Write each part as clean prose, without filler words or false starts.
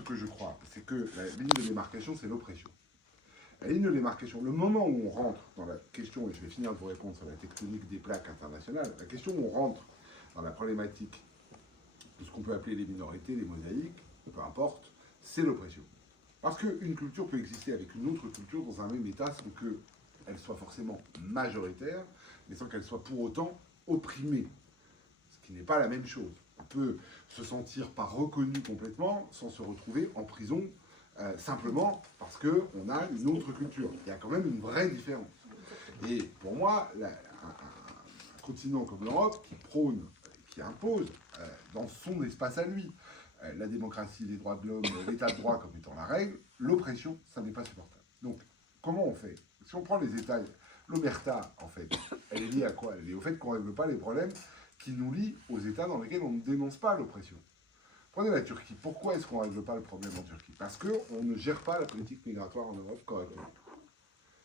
Ce que je crois, c'est que la ligne de démarcation, c'est l'oppression. La ligne de démarcation, le moment où on rentre dans la question, et je vais finir de vous répondre sur la tectonique des plaques internationales, la question où on rentre dans la problématique de ce qu'on peut appeler les minorités, les mosaïques, peu importe, c'est l'oppression. Parce qu'une culture peut exister avec une autre culture dans un même État sans qu'elle soit forcément majoritaire, mais sans qu'elle soit pour autant opprimée, ce qui n'est pas la même chose. On peut se sentir pas reconnu complètement sans se retrouver en prison simplement parce qu'on a une autre culture. Il y a quand même une vraie différence. Et pour moi, un continent comme l'Europe qui prône, qui impose dans son espace à lui la démocratie, les droits de l'homme, l'état de droit comme étant la règle, l'oppression, ça n'est pas supportable. Donc, comment on fait? Si on prend les États, l'omerta, en fait, elle est liée à quoi? Elle est liée au fait qu'on ne règle pas les problèmes qui nous lient aux États dans lesquels on ne dénonce pas l'oppression. Prenez la Turquie. Pourquoi est-ce qu'on ne règle pas le problème en Turquie? Parce qu'on ne gère pas la politique migratoire en Europe correctement.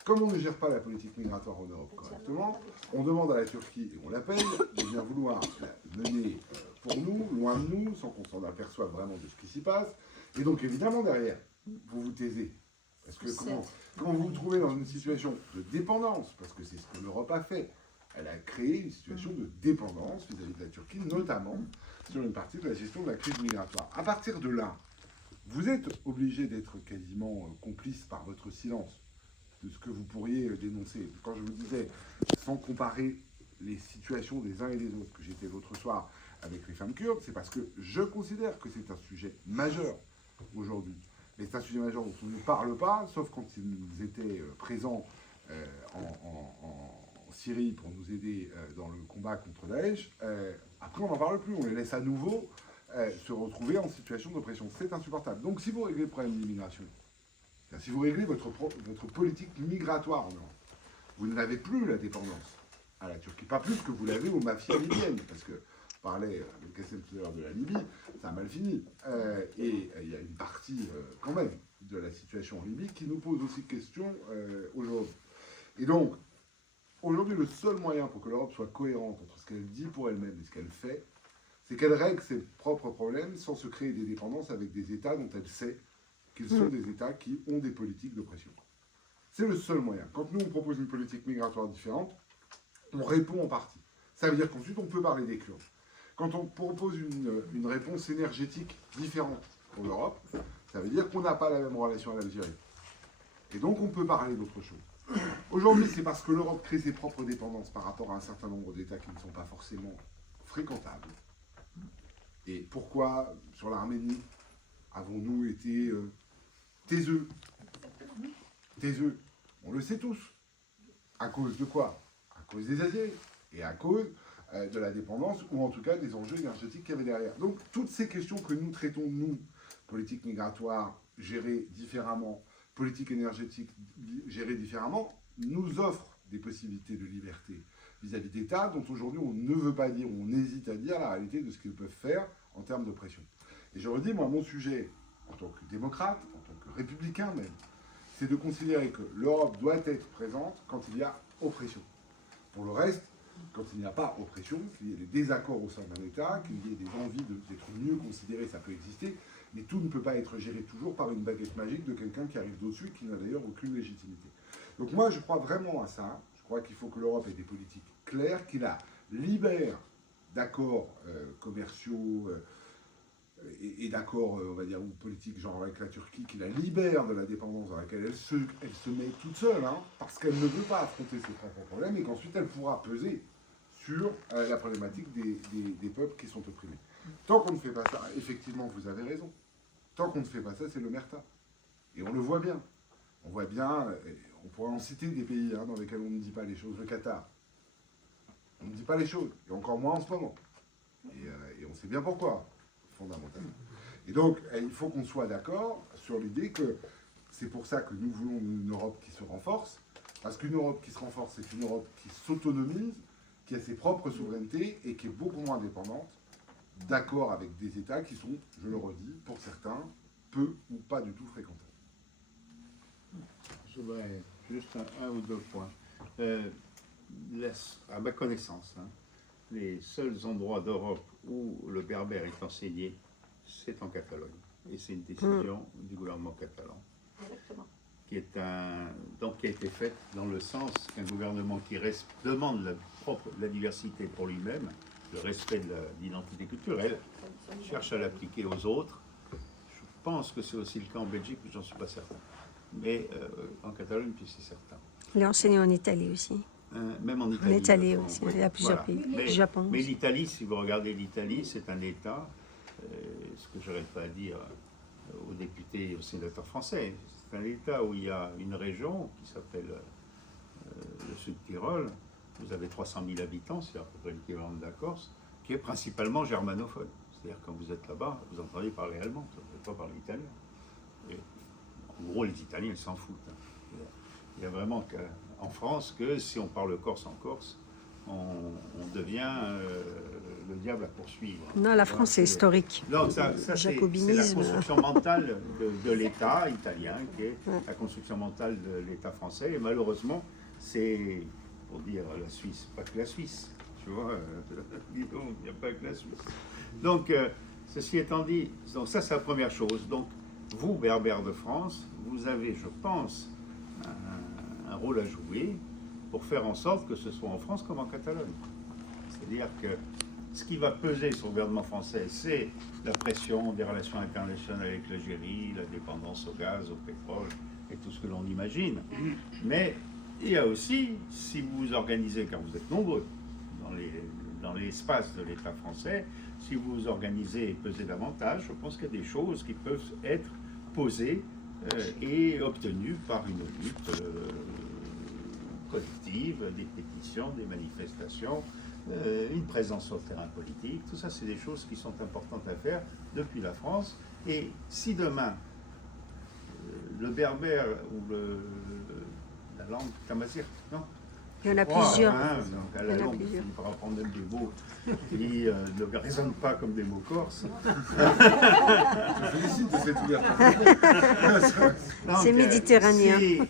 Comme on ne gère pas la politique migratoire en Europe correctement, on demande à la Turquie, et on la paye, de bien vouloir la mener pour nous, loin de nous, sans qu'on s'en aperçoive vraiment de ce qui s'y passe. Et donc évidemment derrière, vous vous taisez. Parce que comment vous vous trouvez dans une situation de dépendance, parce que c'est ce que l'Europe a fait, elle a créé une situation de dépendance vis-à-vis de la Turquie, notamment sur une partie de la gestion de la crise migratoire. À partir de là, vous êtes obligé d'être quasiment complice par votre silence de ce que vous pourriez dénoncer. Quand je vous disais, sans comparer les situations des uns et des autres, que j'étais l'autre soir avec les femmes kurdes, c'est parce que je considère que c'est un sujet majeur aujourd'hui. Mais c'est un sujet majeur dont on ne parle pas, sauf quand ils étaient présents en Syrie pour nous aider dans le combat contre Daesh. Après, on n'en parle plus, on les laisse à nouveau se retrouver en situation d'oppression. C'est insupportable. Donc, si vous réglez le problème de l'immigration, si vous réglez votre politique migratoire en Europe, vous n'avez plus la dépendance à la Turquie, pas plus que vous l'avez aux mafias libyennes, parce que je parlais avec Kassem tout à l'heure de la Libye, ça a mal fini. Et il y a une partie quand même de la situation en Libye qui nous pose aussi question aujourd'hui. Et donc, aujourd'hui, le seul moyen pour que l'Europe soit cohérente entre ce qu'elle dit pour elle-même et ce qu'elle fait, c'est qu'elle règle ses propres problèmes sans se créer des dépendances avec des États dont elle sait qu'ils sont des États qui ont des politiques d'oppression. C'est le seul moyen. Quand nous, on propose une politique migratoire différente, on répond en partie. Ça veut dire qu'ensuite, on peut parler des Kurdes. Quand on propose une réponse énergétique différente pour l'Europe, ça veut dire qu'on n'a pas la même relation à l'Algérie. Et donc, on peut parler d'autre chose. Aujourd'hui, c'est parce que l'Europe crée ses propres dépendances par rapport à un certain nombre d'États qui ne sont pas forcément fréquentables. Et pourquoi, sur l'Arménie, avons-nous été taiseux? Taiseux, on le sait tous. À cause de quoi? À cause des Asiatiques et à cause de la dépendance ou en tout cas des enjeux énergétiques qu'il y avait derrière. Donc toutes ces questions que nous traitons, nous, politique migratoire gérée différemment, politique énergétique gérée différemment, nous offrent des possibilités de liberté vis-à-vis d'États dont aujourd'hui on ne veut pas dire, on hésite à dire la réalité de ce qu'ils peuvent faire en termes d'oppression. Et je redis, moi, mon sujet, en tant que démocrate, en tant que républicain même, c'est de considérer que l'Europe doit être présente quand il y a oppression. Pour le reste, quand il n'y a pas oppression, qu'il y ait des désaccords au sein d'un État, qu'il y ait des envies d'être mieux considéré, ça peut exister, mais tout ne peut pas être géré toujours par une baguette magique de quelqu'un qui arrive d'au-dessus, qui n'a d'ailleurs aucune légitimité. Donc moi, je crois vraiment à ça. Je crois qu'il faut que l'Europe ait des politiques claires, qui la libèrent d'accords commerciaux et d'accords, on va dire, politiques, genre avec la Turquie, qui la libère de la dépendance dans laquelle elle se met toute seule, hein, parce qu'elle ne veut pas affronter ses propres problèmes, et qu'ensuite elle pourra peser sur la problématique des peuples qui sont opprimés. Tant qu'on ne fait pas ça, effectivement, vous avez raison. Tant qu'on ne fait pas ça, c'est l'omerta. Et on le voit bien. On voit bien, on pourrait en citer des pays hein, dans lesquels on ne dit pas les choses. Le Qatar. On ne dit pas les choses, et encore moins en ce moment. Et on sait bien pourquoi, fondamentalement. Et donc, il faut qu'on soit d'accord sur l'idée que c'est pour ça que nous voulons une Europe qui se renforce, parce qu'une Europe qui se renforce, c'est une Europe qui s'autonomise, qui a ses propres souverainetés et qui est beaucoup moins dépendante, d'accord avec des États qui sont, je le redis, pour certains, peu ou pas du tout fréquentables. Je voudrais juste un ou deux points. À ma connaissance, hein, les seuls endroits d'Europe où le berbère est enseigné, c'est en Catalogne. Et c'est une décision du gouvernement catalan. Exactement. Qui a été faite dans le sens qu'un gouvernement qui demande la diversité pour lui-même, le respect de l'identité culturelle, cherche à l'appliquer aux autres. Je pense que c'est aussi le cas en Belgique, mais j'en suis pas certain. Mais en Catalogne, puis c'est certain. Il est enseigné en Italie aussi. Même en En Italie. Italie aussi. Oui, Il y a plusieurs voilà. pays. Mais, Japon mais aussi. l'Italie, si vous regardez l'Italie, c'est un État, ce que j'aurais pas à dire aux députés et aux sénateurs français, c'est un État où il y a une région qui s'appelle le Sud-Tyrol. Vous avez 300 000 habitants, c'est à peu près l'équivalent de la Corse, qui est principalement germanophone. C'est-à-dire quand vous êtes là-bas, vous entendez parler allemand, vous n'entendez pas parler italien. Et, en gros, les Italiens, ils s'en foutent. Il y a vraiment qu'en France que si on parle corse en Corse, on devient le diable à poursuivre. Non, la France, c'est historique. Donc ça c'est la Jacobinisme. construction mentale de l'État italien, qui est la construction mentale de l'État français. Et malheureusement, c'est, pour dire la Suisse, pas que la Suisse. Tu vois, il n'y a pas que la Suisse. Donc, ceci étant dit, donc ça c'est la première chose. Donc, vous, Berbères de France, vous avez, je pense, un rôle à jouer pour faire en sorte que ce soit en France comme en Catalogne. C'est-à-dire que ce qui va peser sur le gouvernement français, c'est la pression des relations internationales avec l'Algérie, la dépendance au gaz, au pétrole et tout ce que l'on imagine. Mais il y a aussi, si vous vous organisez, car vous êtes nombreux dans l'espace de l'État français, si vous vous organisez et pesez davantage, je pense qu'il y a des choses qui peuvent être posées et obtenues par une lutte collective, des pétitions, des manifestations, une présence sur le terrain politique. Tout ça, c'est des choses qui sont importantes à faire depuis la France. Et si demain, le berbère ou la langue tamazir, non? Il y en a plusieurs. Donc à la Il y en a longue, plusieurs. on pourra prendre même des mots qui ne résonnent pas comme des mots corses. Je félicite de cette ouverture. Donc, C'est méditerranéen.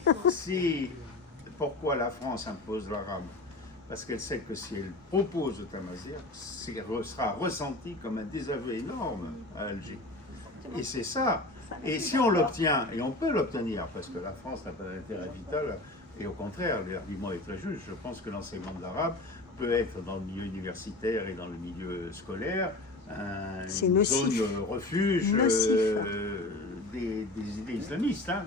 Pourquoi la France impose l'arabe? Parce qu'elle sait que si elle propose le tamazir, sera ressenti comme un désaveu énorme à Alger. Et c'est ça. Et si on l'obtient, et on peut l'obtenir, parce que la France n'a pas d'intérêt vital, et au contraire, l'argument est très juste, je pense que l'enseignement de l'arabe peut être dans le milieu universitaire et dans le milieu scolaire C'est une nocif. zone refuge Nocif. des idées islamistes. Hein.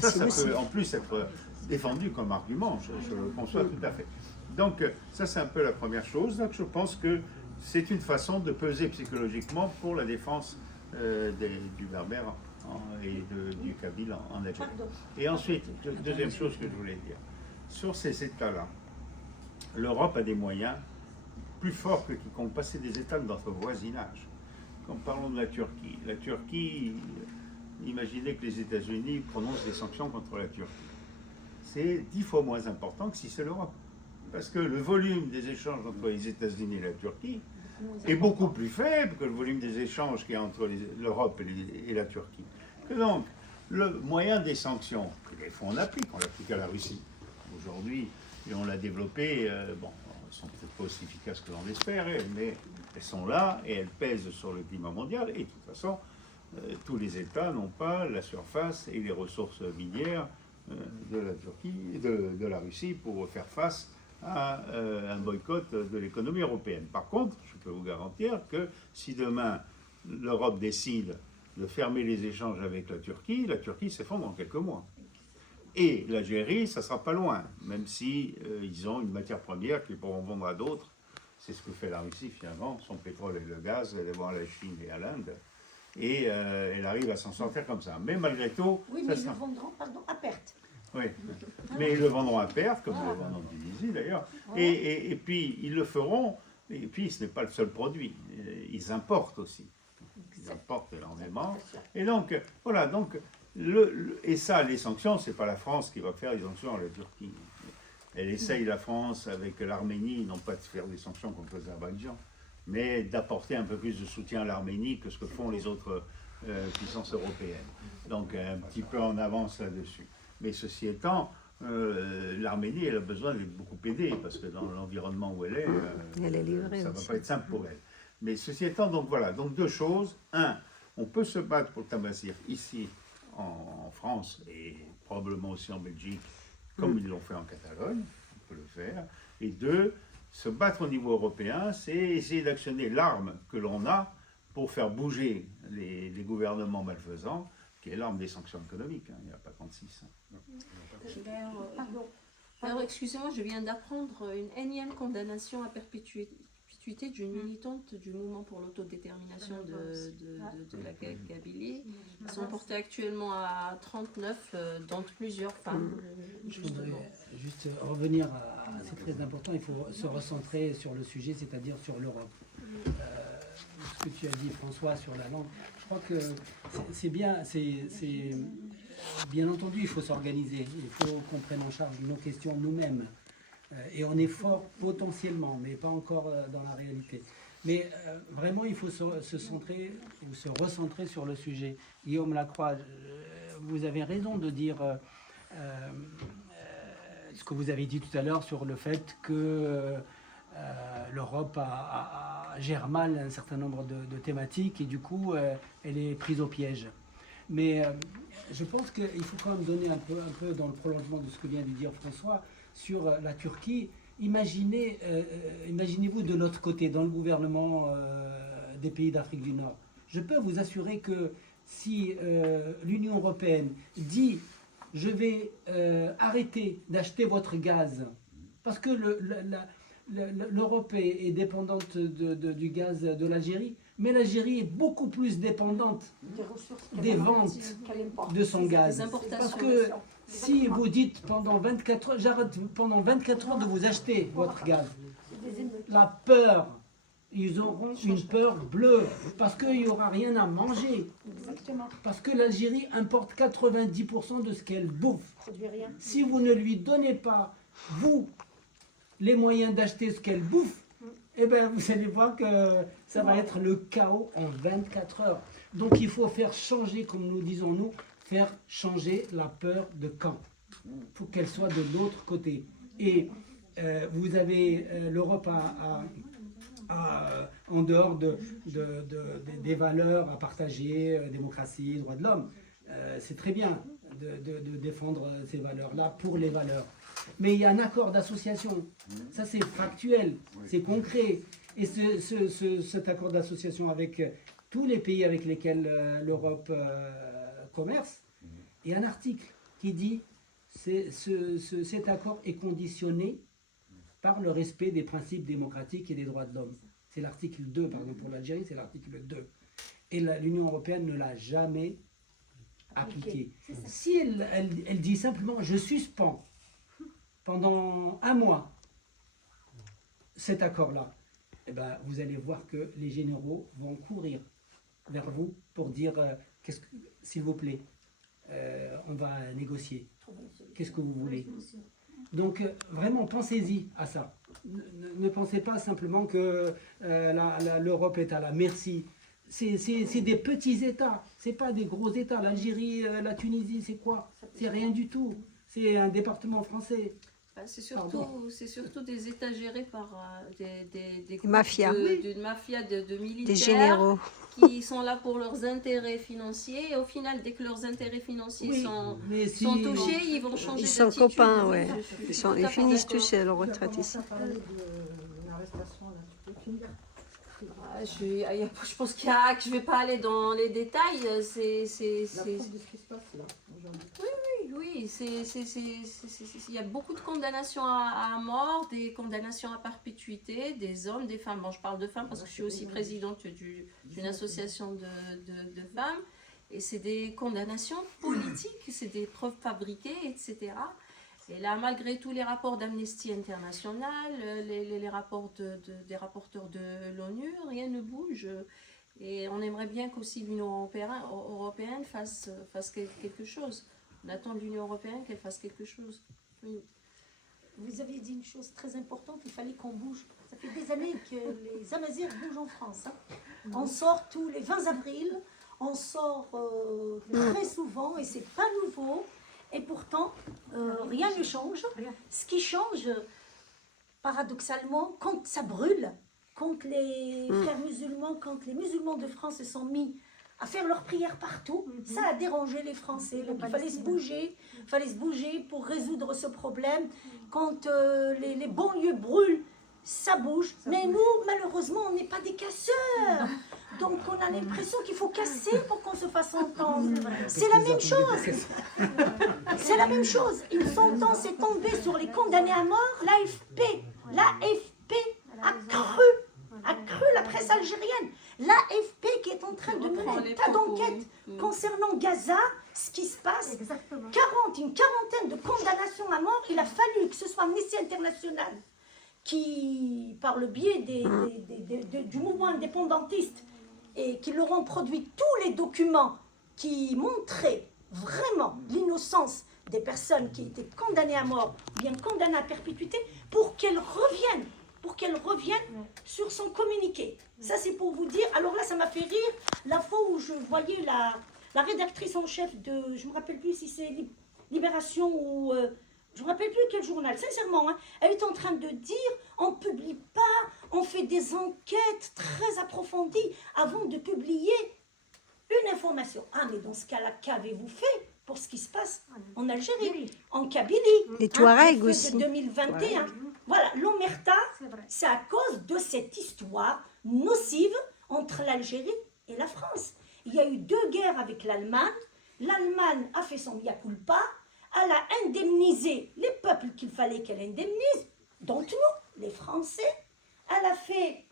Ça nocif. peut en plus être défendu comme argument, je le conçois tout à fait. Donc ça c'est un peu la première chose. Donc je pense que c'est une façon de peser psychologiquement pour la défense du berbère et du kabyle en Algérie. Et ensuite, deuxième chose que je voulais dire, sur ces États-là, l'Europe a des moyens plus forts que quiconque, parce que c'est des États de notre voisinage. Quand parlons de la Turquie, imaginez que les États-Unis prononcent des sanctions contre la Turquie. C'est 10 fois moins important que si c'est l'Europe. Parce que le volume des échanges entre les États-Unis et la Turquie est beaucoup plus faible que le volume des échanges qu'il y a entre l'Europe et la Turquie. Et donc, le moyen des sanctions, il faut en appliquer, on l'applique à la Russie. Aujourd'hui, et on l'a développé, bon, elles ne sont peut-être pas aussi efficaces que l'on l'espérait, mais elles sont là et elles pèsent sur le climat mondial. Et de toute façon, tous les États n'ont pas la surface et les ressources minières de la Turquie, de la Russie pour faire face à un boycott de l'économie européenne. Par contre, je peux vous garantir que si demain l'Europe décide de fermer les échanges avec la Turquie s'effondre en quelques mois. Et l'Algérie, ça ne sera pas loin, même si ils ont une matière première qu'ils pourront vendre à d'autres. C'est ce que fait la Russie finalement, son pétrole et le gaz, elle est voir à la Chine et à l'Inde. Et elle arrive à s'en sortir comme ça. Mais malgré tout... Oui, mais ils le vendront, à perte. Oui, mais ils le vendront à perte, comme ils le vendent en Tunisie d'ailleurs. Et puis ils le feront, et puis ce n'est pas le seul produit. Ils importent aussi. Ils importent énormément. Et donc, voilà, donc, et ça, les sanctions, ce n'est pas la France qui va faire les sanctions à la Turquie. Elle essaye, la France, avec l'Arménie, non pas de faire des sanctions contre l'Azerbaïdjan, mais d'apporter un peu plus de soutien à l'Arménie que ce que font les autres puissances européennes. Donc, un petit peu en avance là-dessus. Mais ceci étant, l'Arménie, elle a besoin d'être beaucoup aidée, parce que dans l'environnement où elle est Elle est livrée ça ne va aussi. pas être simple pour elle. Mais ceci étant, donc voilà, donc deux choses. Un, On peut se battre pour Tamasir ici en France et probablement aussi en Belgique, comme ils l'ont fait en Catalogne, on peut le faire. Et deux, se battre au niveau européen, c'est essayer d'actionner l'arme que l'on a pour faire bouger les gouvernements malfaisants, qui est l'arme des sanctions économiques. Il n'y a pas 36. Pardon. Alors, excusez-moi, je viens d'apprendre une énième condamnation à perpétuité d'une militante du mouvement pour l'autodétermination de la Kabylie. Ils sont portés actuellement à 39, dont plusieurs femmes. Je voudrais juste revenir c'est très important, il faut se recentrer sur le sujet, c'est-à-dire sur l'Europe. Ce que tu as dit, François, sur la langue, je crois que c'est bien, bien entendu, il faut s'organiser, il faut qu'on prenne en charge nos questions nous-mêmes. Et on est fort potentiellement, mais pas encore dans la réalité. Mais vraiment, il faut se centrer ou se recentrer sur le sujet. Guillaume Lacroix, vous avez raison de dire ce que vous avez dit tout à l'heure sur le fait que l'Europe gère mal un certain nombre de thématiques et du coup, elle est prise au piège. Mais je pense qu'il faut quand même donner un peu dans le prolongement de ce que vient de dire François, sur la Turquie. Imaginez-vous de l'autre côté, dans le gouvernement des pays d'Afrique du Nord. Je peux vous assurer que si l'Union européenne dit « je vais arrêter d'acheter votre gaz », parce que l'Europe est dépendante du gaz de l'Algérie, mais l'Algérie est beaucoup plus dépendante des ventes de son gaz. Parce que si vous dites pendant 24 heures, j'arrête pendant 24 heures de vous acheter votre gaz, la peur, ils auront une peur bleue, parce qu'il n'y aura rien à manger. Parce que l'Algérie importe 90% de ce qu'elle bouffe. Si vous ne lui donnez pas, vous, les moyens d'acheter ce qu'elle bouffe, eh bien, vous allez voir que ça va être le chaos en 24 heures. Donc il faut faire changer, comme nous disons nous, faire changer la peur de camp. Il faut qu'elle soit de l'autre côté. Et vous avez l'Europe en dehors des valeurs à partager, démocratie, droits de l'homme. C'est très bien de défendre ces valeurs-là pour les valeurs. Mais il y a un accord d'association. Ça, c'est factuel, c'est concret. Et cet accord d'association avec tous les pays avec lesquels l'Europe commerce, il y a un article qui dit cet accord est conditionné par le respect des principes démocratiques et des droits de l'homme. C'est l'article 2, par exemple, pour l'Algérie, c'est l'article 2. Et l'Union européenne ne l'a jamais appliqué. Si elle dit simplement « je suspends pendant un mois cet accord-là », eh ben, vous allez voir que les généraux vont courir vers vous pour dire s'il vous plaît, on va négocier. Qu'est-ce que vous voulez? Donc vraiment, pensez-y à ça. Ne pensez pas simplement que l'Europe est à la merci. C'est des petits États, c'est pas des gros États. L'Algérie, la Tunisie, c'est quoi? C'est rien du tout. C'est un département français. C'est surtout des États gérés par des mafias. D'une mafia de militaires Des généraux qui sont là pour leurs intérêts financiers. Et au final, dès que leurs intérêts financiers sont touchés, ils vont changer Ils d'attitude. sont copains, ouais. Ils finissent tous à leur retraite ici. Je pense que je ne vais pas aller dans les détails. Oui, il y a beaucoup de condamnations à mort, des condamnations à perpétuité, des hommes, des femmes. Bon, je parle de femmes parce que je suis aussi présidente d'une association de femmes. Et c'est des condamnations politiques, c'est des preuves fabriquées, etc. Et là, malgré tous les rapports d'Amnesty International, les rapports des rapporteurs de l'ONU, rien ne bouge. Et on aimerait bien qu'aussi l'Union européenne fasse quelque chose. On attend de l'Union européenne qu'elle fasse quelque chose. Oui. Vous avez dit une chose très importante, il fallait qu'on bouge. Ça fait des années que les Amazirs bougent en France. On sort tous les 20 avril, on sort très souvent et c'est pas nouveau. Et pourtant, rien ne change. Ce qui change, paradoxalement, quand ça brûle, quand les frères musulmans, quand les musulmans de France se sont mis à faire leurs prières partout. Ça a dérangé les Français. Donc il fallait se bouger pour résoudre ce problème. Quand les banlieues brûlent, ça bouge. Mais nous, malheureusement, on n'est pas des casseurs. Donc on a l'impression qu'il faut casser pour qu'on se fasse entendre. C'est la même chose. C'est la même chose. Une sentence est tombée sur les condamnés à mort. L'AFP a cru la presse algérienne. L'AFP qui est en train de mener un tas d'enquêtes concernant Gaza, ce qui se passe. Une quarantaine de condamnations à mort. Il a fallu que ce soit Amnesty International qui, par le biais du mouvement indépendantiste, et qui leur ont produit tous les documents qui montraient vraiment l'innocence des personnes qui étaient condamnées à mort, bien condamnées à perpétuité, pour qu'elles reviennent sur son communiqué. Ça, c'est pour vous dire. Alors là, ça m'a fait rire la fois où je voyais la rédactrice en chef de, je ne me rappelle plus si c'est Libération ou... je ne me rappelle plus quel journal, sincèrement, hein, elle est en train de dire, on ne publie pas, on fait des enquêtes très approfondies avant de publier une information. Ah, mais dans ce cas-là, qu'avez-vous fait pour ce qui se passe en Algérie, en Kabylie, Les Touaregs le feu aussi. de 2021. Voilà, l'omerta, c'est à cause de cette histoire nocive entre l'Algérie et la France. Il y a eu 2 guerres avec l'Allemagne. L'Allemagne a fait son mea culpa. Elle a indemnisé les peuples qu'il fallait qu'elle indemnise, donc nous, les Français. Elle a fait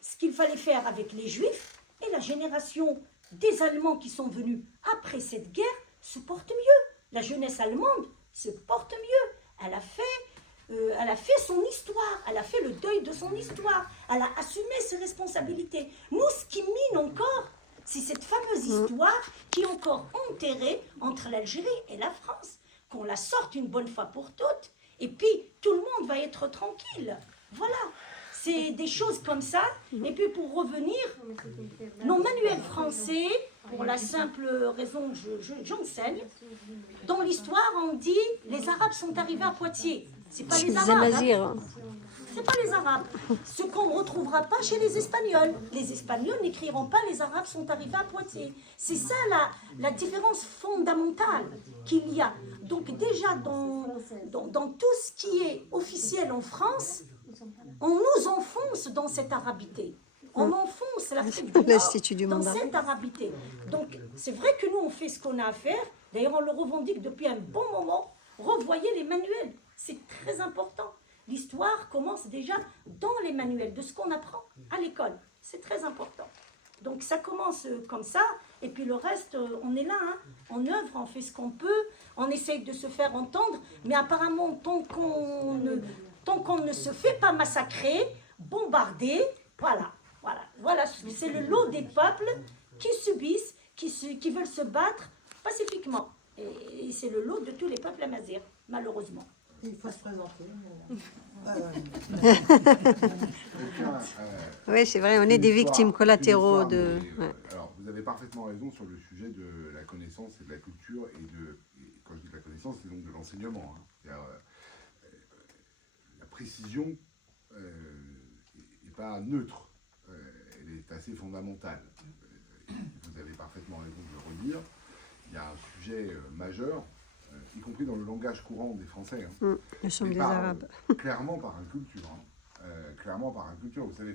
ce qu'il fallait faire avec les Juifs, et la génération des Allemands qui sont venus après cette guerre se porte mieux. La jeunesse allemande se porte mieux. Elle a fait son histoire, elle a fait le deuil de son histoire, elle a assumé ses responsabilités. Nous, ce qui mine encore, c'est cette fameuse histoire qui est encore enterrée entre l'Algérie et la France. Qu'on la sorte une bonne fois pour toutes, et puis tout le monde va être tranquille. Voilà, c'est des choses comme ça. Et puis pour revenir, nos manuels français, pour la simple raison que j'enseigne, dans l'histoire on dit les Arabes sont arrivés à Poitiers. C'est pas les Arabes. Amazirs. C'est pas les Arabes. Ce qu'on ne retrouvera pas chez les Espagnols. Les Espagnols n'écriront pas les Arabes sont arrivés à Poitiers. C'est ça la différence fondamentale qu'il y a. Donc déjà dans tout ce qui est officiel en France, on nous enfonce dans cette arabité. On enfonce l'Afrique du Nord L'Institut du dans mandat. cette arabité. Donc c'est vrai que nous on fait ce qu'on a à faire. D'ailleurs on le revendique depuis un bon moment. Revoyez les manuels. C'est très important. L'histoire commence déjà dans les manuels, de ce qu'on apprend à l'école. C'est très important. Donc ça commence comme ça, et puis le reste, on est là, hein. On œuvre, on fait ce qu'on peut, on essaye de se faire entendre, mais apparemment, tant qu'on ne se fait pas massacrer, bombarder, voilà, c'est le lot des peuples qui subissent, qui veulent se battre pacifiquement. Et c'est le lot de tous les peuples amazirs, malheureusement. Il faut se présenter. Oui, c'est vrai, on est des victimes collatéraux de... Mais, ouais. alors, vous avez parfaitement raison sur le sujet de la connaissance et de la culture, et quand je dis de la connaissance, c'est donc de l'enseignement. Hein. C'est-à-dire, la précision n'est pas neutre, elle est assez fondamentale. Vous avez parfaitement raison de le redire. Il y a un sujet majeur, y compris dans le langage courant des Français. Hein. Nous sommes Mais des par, Arabes. Clairement par inculture. Hein. Clairement par inculture. Vous savez,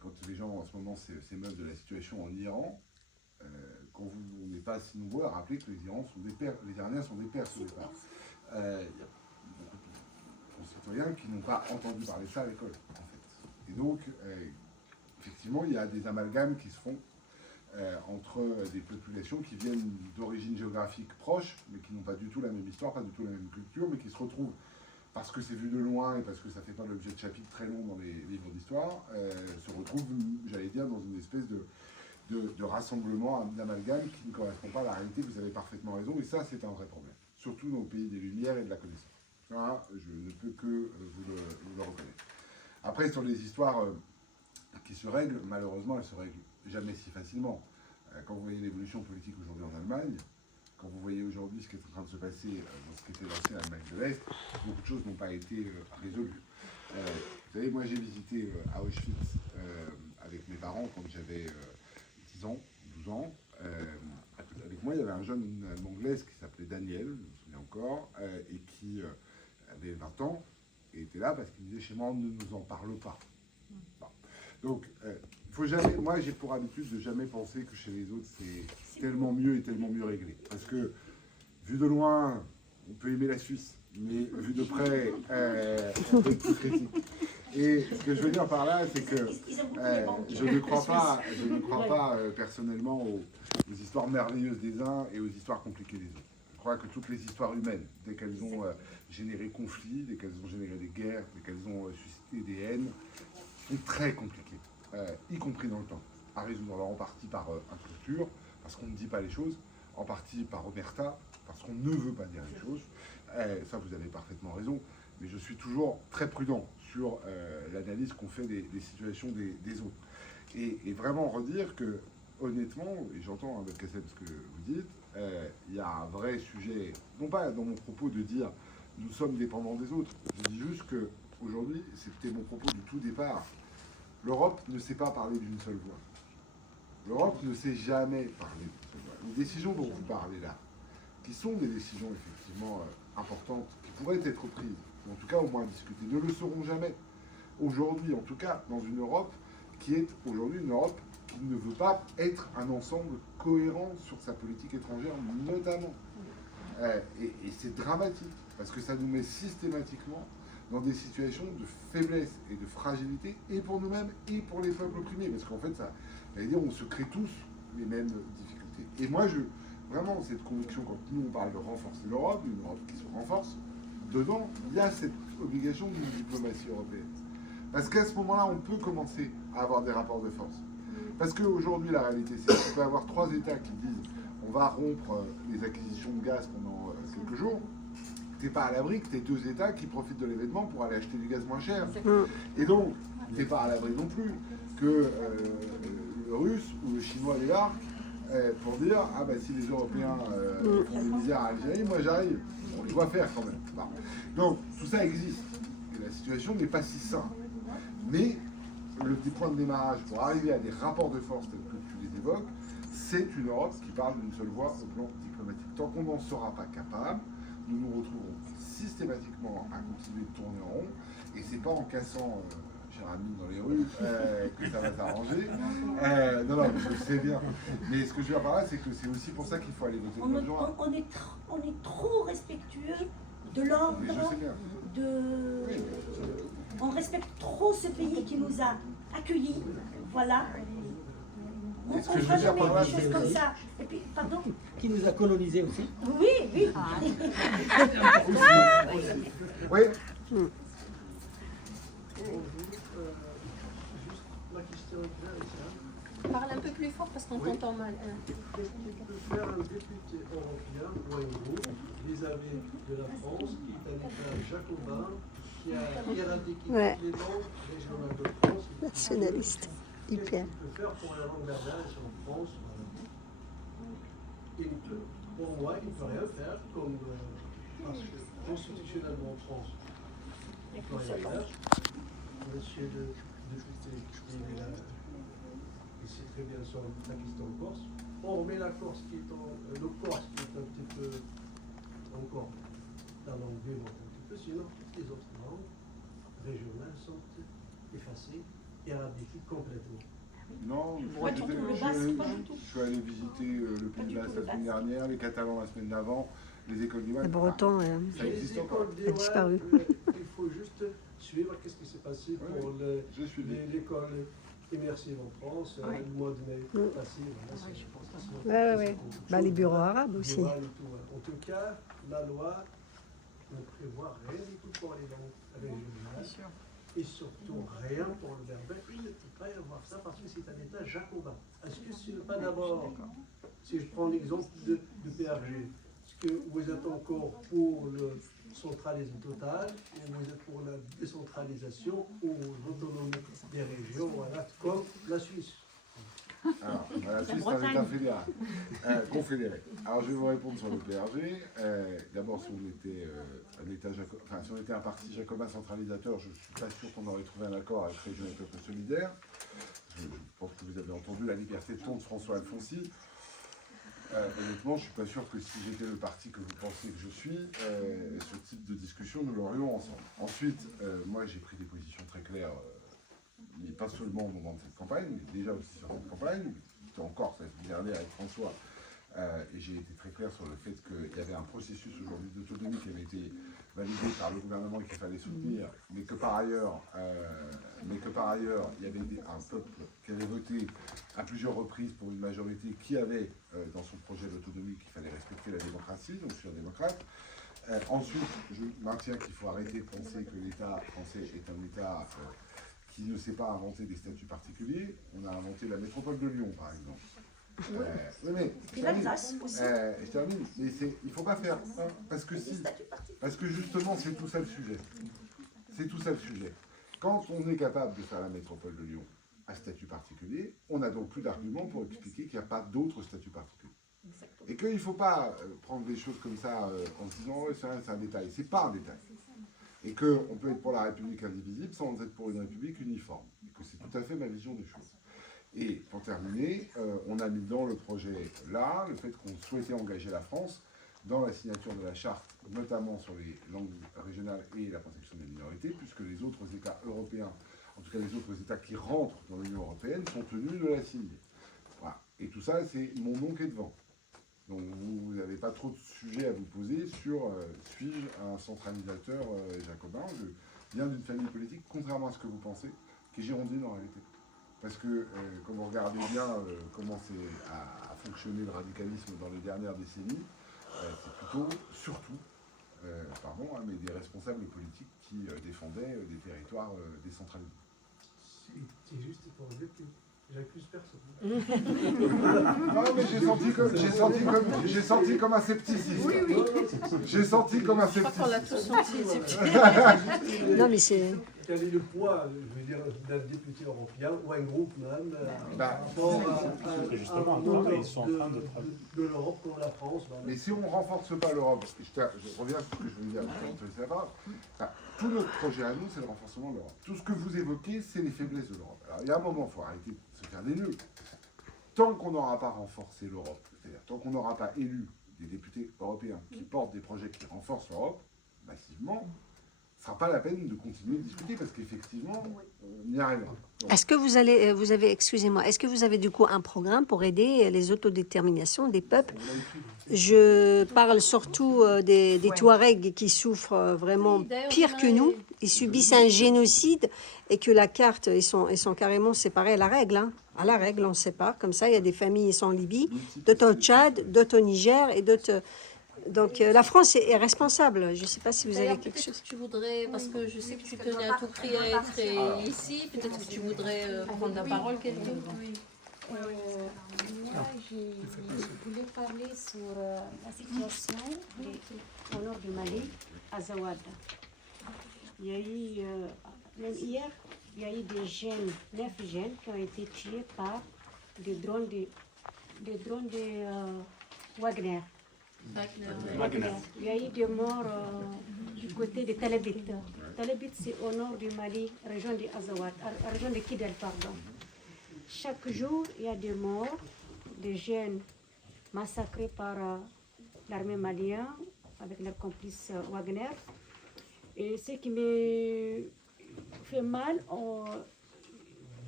quand les gens en ce moment s'émeuvent de la situation en Iran, quand on n'est pas assez nombreux à rappeler que les Iraniens sont des Perses au départ. Il y a beaucoup de concitoyens qui n'ont pas entendu parler de ça à l'école, en fait. Et donc, effectivement, il y a des amalgames qui se font entre des populations qui viennent d'origines géographiques proches, mais qui n'ont pas du tout la même histoire, pas du tout la même culture, mais qui se retrouvent, parce que c'est vu de loin et parce que ça ne fait pas l'objet de chapitres très longs dans les livres d'histoire, se retrouvent, j'allais dire, dans une espèce de rassemblement, d'amalgame qui ne correspond pas à la réalité. Vous avez parfaitement raison, et ça, c'est un vrai problème. Surtout dans le pays des Lumières et de la connaissance. Voilà, je ne peux que vous le reconnaître. Après, sur les histoires qui se règlent, malheureusement, elles ne se règlent jamais si facilement. Quand vous voyez l'évolution politique aujourd'hui en Allemagne, quand vous voyez aujourd'hui ce qui est en train de se passer dans ce qui était l'ancienne Allemagne de l'Est, beaucoup de choses n'ont pas été résolues. Vous savez, moi j'ai visité Auschwitz avec mes parents quand j'avais 10 ans, 12 ans. Avec moi, il y avait un jeune anglaise qui s'appelait Daniel, je me souviens encore, et qui avait 20 ans, et était là parce qu'il me disait, chez moi, on ne nous en parle pas. Bon. Donc, faut jamais, moi, j'ai pour habitude de jamais penser que chez les autres, c'est tellement mieux et tellement mieux réglé. Parce que, vu de loin, on peut aimer la Suisse, mais vu de près, on peut être plus critique. Et ce que je veux dire par là, c'est que je ne crois pas personnellement aux histoires merveilleuses des uns et aux histoires compliquées des autres. Je crois que toutes les histoires humaines, dès qu'elles ont généré conflits, dès qu'elles ont généré des guerres, dès qu'elles ont suscité des haines, sont très compliquées, y compris dans le temps, à résoudre. Alors en partie par inculture, parce qu'on ne dit pas les choses, en partie par omerta, parce qu'on ne veut pas dire les choses. Ça, vous avez parfaitement raison, mais je suis toujours très prudent sur l'analyse qu'on fait des situations des autres. Et vraiment redire que, honnêtement, et j'entends avec Kassem ce que vous dites, il y a un vrai sujet, non pas dans mon propos de dire nous sommes dépendants des autres, je dis juste que aujourd'hui, c'était mon propos du tout départ, l'Europe ne sait pas parler d'une seule voix. L'Europe ne sait jamais parler d'une seule voix. Les décisions dont vous parlez là, qui sont des décisions effectivement importantes, qui pourraient être prises, ou en tout cas au moins discutées, ne le seront jamais. Aujourd'hui, en tout cas, dans une Europe qui est aujourd'hui une Europe qui ne veut pas être un ensemble cohérent sur sa politique étrangère, notamment. Et c'est dramatique, parce que ça nous met systématiquement dans des situations de faiblesse et de fragilité, et pour nous-mêmes, et pour les peuples opprimés, parce qu'en fait, ça, dire, on se crée tous les mêmes difficultés. Et moi, vraiment, cette conviction, quand nous, on parle de renforcer l'Europe, une Europe qui se renforce, dedans, il y a cette obligation d'une diplomatie européenne. Parce qu'à ce moment-là, on peut commencer à avoir des rapports de force. Parce qu'aujourd'hui, la réalité, c'est qu'on peut avoir 3 États qui disent on va rompre les acquisitions de gaz pendant quelques jours. T'es pas à l'abri que t'es 2 États qui profitent de l'événement pour aller acheter du gaz moins cher. Et donc, t'es pas à l'abri non plus que le Russe ou le Chinois débarque pour dire ah bah si les Européens font des misères à Algérie, moi j'arrive. On les doit faire quand même. Bon. Donc, tout ça existe. Et la situation n'est pas si simple. Mais le petit point de démarrage pour arriver à des rapports de force tels que tu les évoques, c'est une Europe qui parle d'une seule voix au plan diplomatique. Tant qu'on n'en sera pas capable, nous nous retrouverons systématiquement à continuer de tourner en rond, et c'est pas en cassant, cher ami, dans les rues que ça va s'arranger. Non, je sais bien. Mais ce que je veux dire par là, c'est que c'est aussi pour ça qu'il faut aller voter le 9 juin. On est trop respectueux de l'ordre, on respecte trop ce pays qui nous a accueillis, voilà. On ne fera jamais des choses comme ça. Et puis, pardon ? Qui nous a colonisés aussi. Oui, oui. Oui. Parle un peu plus fort parce qu'on t'entend mal. Qu'est-ce que peut faire un député européen ou un groupe vis-à-vis de la France, qui est un État jacobin, qui a éradiqué Ouais. toutes les langues régionales de France? Nationaliste, Qu'est-ce hyper. qu'il peut faire pour la langue d'adage en France? Pour moi, il ne peut rien faire, parce que constitutionnellement en France, il ne peut rien faire. On va essayer de et c'est très bien sur Pakistan-Corse. On remet la Corse qui est le Corse qui est un petit peu encore la langue vivante un petit peu, sinon toutes les autres langues régionales sont effacées, éradiquées complètement. Non, Pas du tout, le basque, pas du tout. je suis allé visiter le Pays de Basque la semaine dernière, les Catalans la semaine d'avant, les écoles d'Iwan. Les Bretons, Ça existe encore. écoles a disparu. il faut juste suivre qu'est-ce qui s'est passé pour Je suis l'école immersive en France, Ouais. le mois de mai passé. Ouais. Bah, les bureaux arabes aussi. En tout cas, la loi ne prévoit rien du tout pour les langues régionales. Et surtout rien pour le berbère. Il ne peut pas y avoir ça parce que c'est un État jacobin. Est-ce que ce n'est pas d'abord, si je prends l'exemple de PRG, est-ce que vous êtes encore pour le centralisme total, ou vous êtes pour la décentralisation ou l'autonomie des régions, voilà, comme la Suisse? Alors, la Suisse, c'est un État fédéral, confédéré. Alors, je vais vous répondre sur le PRG. D'abord, si on était si on était un parti jacobin centralisateur, je ne suis pas sûr qu'on aurait trouvé un accord avec Région et Peuple Solidaire. Parce je pense que vous avez entendu la liberté de ton de François Alfonsi. Honnêtement, je ne suis pas sûr que si j'étais le parti que vous pensez que je suis, ce type de discussion, nous l'aurions ensemble. Ensuite, moi, j'ai pris des positions très claires, mais pas seulement au moment de cette campagne, mais déjà aussi sur cette campagne. J'étais encore cette dernière avec François, et j'ai été très clair sur le fait qu'il y avait un processus aujourd'hui d'autonomie qui avait été validé par le gouvernement et qu'il fallait soutenir, mais que par ailleurs, il y avait un peuple qui avait voté à plusieurs reprises pour une majorité qui avait dans son projet d'autonomie qu'il fallait respecter la démocratie, donc je suis un démocrate. Ensuite, je maintiens qu'il faut arrêter de penser que l'État français est un État qui ne sait pas inventer des statuts particuliers. On a inventé la métropole de Lyon, par exemple. Oui, mais Et l'Alsace aussi. je termine, mais il ne faut pas faire ça, parce que si, parce que justement, c'est tout ça le sujet. C'est tout ça le sujet. Quand on est capable de faire la métropole de Lyon à statut particulier, on n'a donc plus d'arguments pour expliquer qu'il n'y a pas d'autres statuts particuliers. Exactement. Et qu'il ne faut pas prendre des choses comme ça en se disant oh, c'est un détail. C'est pas un détail. Et qu'on peut être pour la République indivisible sans être pour une République uniforme. Et que c'est tout à fait ma vision des choses. Et pour terminer, on a mis dans le projet là le fait qu'on souhaitait engager la France dans la signature de la charte, notamment sur les langues régionales et la protection des minorités, puisque les autres États européens, en tout cas les autres États qui rentrent dans l'Union européenne, sont tenus de la signer. Voilà. Et tout ça, c'est mon nom qui est devant. Donc vous n'avez pas trop de sujets à vous poser sur suis-je un centralisateur jacobin. Je viens d'une famille politique, contrairement à ce que vous pensez, qui est girondine en réalité. Parce que quand vous regardez bien comment a fonctionné le radicalisme dans les dernières décennies, c'est plutôt, surtout, pardon, hein, mais des responsables politiques qui défendaient des territoires décentralisés. C'est juste pour dire que j'accuse personne. Non, mais j'ai senti comme un scepticisme. Oui, oui. J'ai senti comme un Je crois qu'on l'a scepticisme. tous senti. Non, mais c'est. Quel est le poids, je veux dire, d'un député européen ou un groupe même Bah, par rapport à justement, ils sont en train de l'Europe pour la France. Voilà. Mais si on ne renforce pas l'Europe, je reviens sur ce que je voulais dire, tout notre projet à nous, c'est le renforcement de l'Europe. Tout ce que vous évoquez, c'est les faiblesses de l'Europe. Alors il y a un moment, il faut arrêter de se faire des nœuds. Tant qu'on n'aura pas renforcé l'Europe, c'est-à-dire tant qu'on n'aura pas élu des députés européens qui portent des projets qui renforcent l'Europe, massivement, ce ne sera pas la peine de continuer de discuter parce qu'effectivement, on y arrivera. Donc, Est-ce que vous avez, excusez-moi, est-ce que vous avez du coup un programme pour aider les autodéterminations des peuples? Je parle surtout des Touaregs qui souffrent vraiment Oui, d'ailleurs, pire on que a- nous. Ils subissent un génocide et que la carte, ils sont carrément séparés à la règle. Hein. À la règle, on sépare. Comme ça, il y a des familles, ils sont en Libye, d'autres au Tchad, d'autres au Niger et d'autres... Donc la France est responsable. Je ne sais pas si vous avez D'ailleurs, quelque peut-être chose. que tu voudrais, parce que je sais que tu tenais à tout prix à être ici, peut-être que tu voudrais prendre la parole, quelqu'un. Oui. Moi, je voulais parler sur la situation au nord du Mali, à Zawad. Il y a eu, même hier, il y a eu des jeunes, 9 jeunes qui ont été tués par des drones de Wagner. Wagner. Il y a eu des morts du côté de Talabit. Talabit, c'est au nord du Mali, région de Azawad, région de Kidal, pardon. Chaque jour, il y a des morts, des jeunes massacrés par l'armée malienne avec leurs complices Wagner. Et ce qui me fait mal,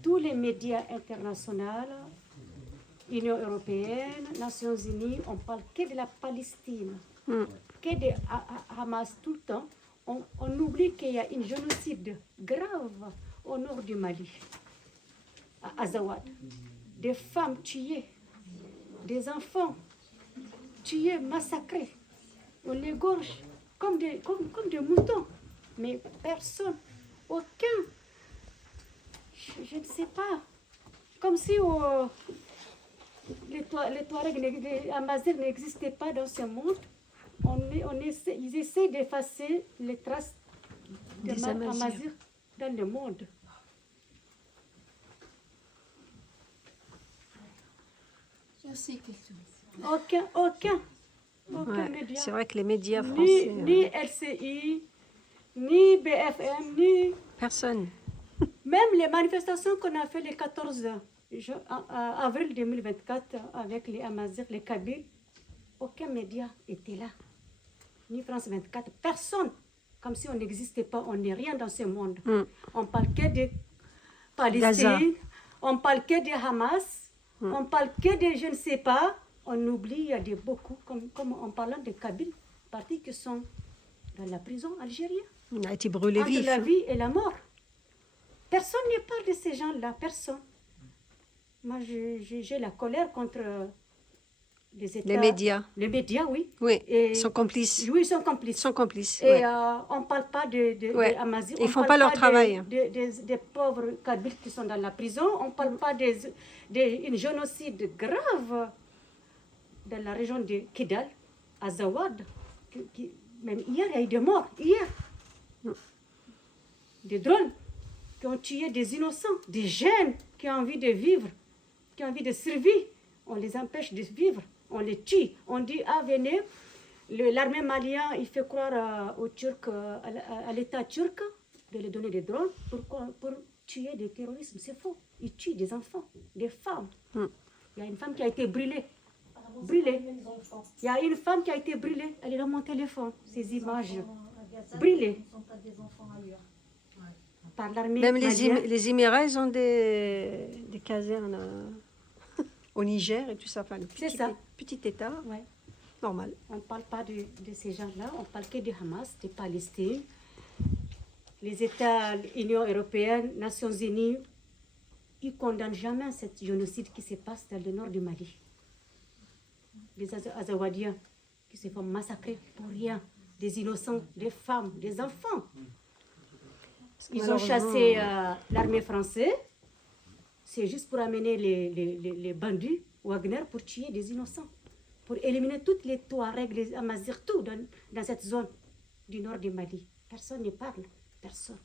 tous les médias internationaux, Union européenne, Nations unies, on parle que de la Palestine, que de Hamas tout le temps. On oublie qu'il y a un génocide grave au nord du Mali, à Azawad. Des femmes tuées, des enfants tués, massacrés. On les gorge comme des moutons. Mais personne, aucun, je ne sais pas, comme si les Touaregs, les Amazirs n'existaient pas dans ce monde. Ils essaient d'effacer les traces des Amazirs dans le monde. Merci. Aucun Ouais, média. c'est vrai que les médias français... Ni LCI, ni BFM, ni Personne. Même les manifestations qu'on a fait le 14 avril 2024 avec les Amazirs, les Kabyles, aucun média était là. Ni France 24, personne. Comme si on n'existait pas, on n'est rien dans ce monde. On parle que de Gaza. Palestine, on parle que de Hamas, on parle que de je ne sais pas. On oublie, il y a beaucoup, comme en parlant de Kabyles, partis qui sont dans la prison algérienne. On a été brûlé Entre vif. la vie et la mort. Personne ne parle de ces gens-là, personne. Moi, j'ai la colère contre les États. Les médias. Les médias, oui. Oui, Et- ils sont complices. Oui, ils sont complices. Ils sont complices. Et ouais. on ne parle pas de Ouais. Amazirs, Ils on font parle pas leur travail. Des pauvres Kabyles qui sont dans la prison. On ne parle pas d'un génocide grave dans la région de Kidal, à Zawad. Même hier, il y a eu des morts. Hier. Des drones qui ont tué des innocents, des jeunes qui ont envie de vivre, qui ont envie de survivre. On les empêche de vivre, on les tue. On dit, ah venez, l'armée malienne, il fait croire aux Turcs, à l'État turc, de leur donner des drones pour tuer des terroristes. C'est faux. Ils tuent des enfants, des femmes. Il y a une femme qui a été brûlée. Brûlée. Il y a une femme qui a été brûlée. Elle est dans mon téléphone, ces images. Brûlées. Par l'armée Même malienne. les Émirats, ils ont des casernes au Niger et tout ça. Enfin, le C'est ça. petit État, Ouais. normal. On ne parle pas de ces gens-là, on parle que de Hamas, de Palestine. Les États, l'Union européenne, Nations Unies, ils ne condamnent jamais ce génocide qui se passe dans le nord du Mali. Les Azawadiens qui se font massacrer pour rien, des innocents, des femmes, des enfants. Ils ont Malheureusement, chassé l'armée française, c'est juste pour amener les bandits Wagner pour tuer des innocents, pour éliminer toutes les Touaregs, les Amazirs, tout dans cette zone du nord du Mali. Personne ne parle, personne.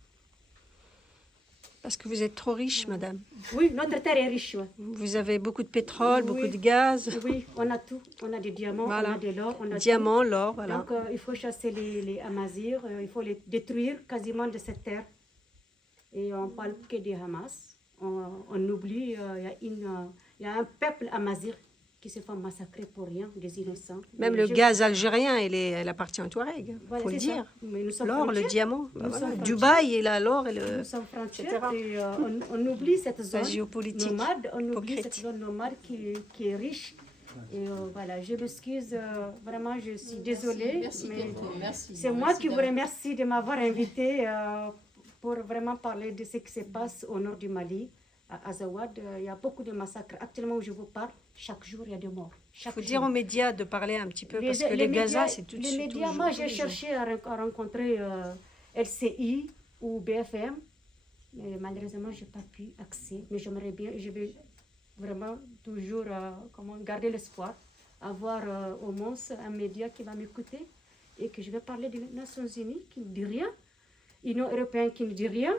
Parce que vous êtes trop riche, madame. Oui, notre terre est riche. Ouais. Vous avez beaucoup de pétrole, Oui. beaucoup de gaz. Oui, on a tout. On a des diamants, Voilà. on a de l'or, on a Diamants, l'or, tout. voilà. Donc il faut chasser les Amazirs, il faut les détruire quasiment de cette terre. Et on ne parle que des Hamas. On oublie, il y a un peuple Amazir qui se fait massacrer pour rien, des innocents. Même Mais le je- gaz algérien, elle appartient aux Touaregs, il Voilà, faut le c'est ça. dire. Mais nous sommes L'or, le frontières. diamant. Nous Bah voilà. sommes Dubaï, il a l'or et le... Nous sommes frontières etc. et on oublie cette zone géopolitique nomade, on oublie hypocrite. cette zone nomade qui est riche. Et voilà, je m'excuse, vraiment, je suis désolée. Merci, mais Kento, merci. c'est moi qui vous remercie de m'avoir invité pour vraiment parler de ce qui se passe au nord du Mali, à Azawad. Il y a beaucoup de massacres. Actuellement, où je vous parle, chaque jour, il y a des morts. Il Chaque faut jour. dire aux médias de parler un petit peu, parce que les Gaza, c'est tout de Les suite. médias, toujours, moi, tous j'ai les jours. cherché à rencontrer LCI ou BFM, mais malheureusement, je n'ai pas pu accès. Mais j'aimerais bien, je vais vraiment toujours garder l'espoir, avoir au moins un média qui va m'écouter et que je vais parler des Nations Unies qui ne dit rien, Union européenne qui ne dit rien,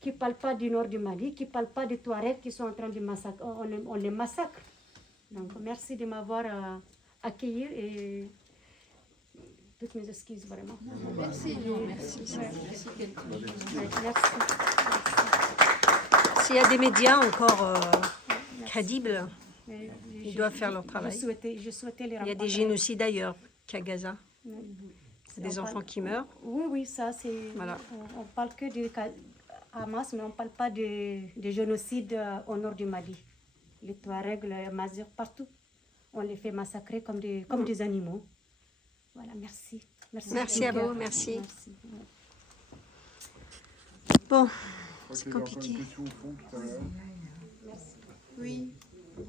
qui ne parle pas du nord du Mali, qui ne parle pas des Touaregs qui sont en train de massacrer. On les massacre. Donc, merci de m'avoir accueilli et toutes mes excuses, vraiment. Merci, non, merci. Merci, Kento. Ouais, merci. S'il y a des médias encore crédibles, Mais ils doivent faire leur travail. Je souhaitais les Il y a rencontrer. des génocides ailleurs qu'à Gaza. Ouais. C'est des On enfants parle- qui meurent. Oui, oui, ça c'est. Voilà. On parle que de Hamas, mais on ne parle pas de génocide au nord du Mali. Les Touaregs, les Amazirs, partout. On les fait massacrer comme des animaux. Voilà, merci. Merci à Cynthia. vous, merci. Merci. Bon, Je crois c'est qu'il y avait encore compliqué. une question au fond tout à l'heure. Oui.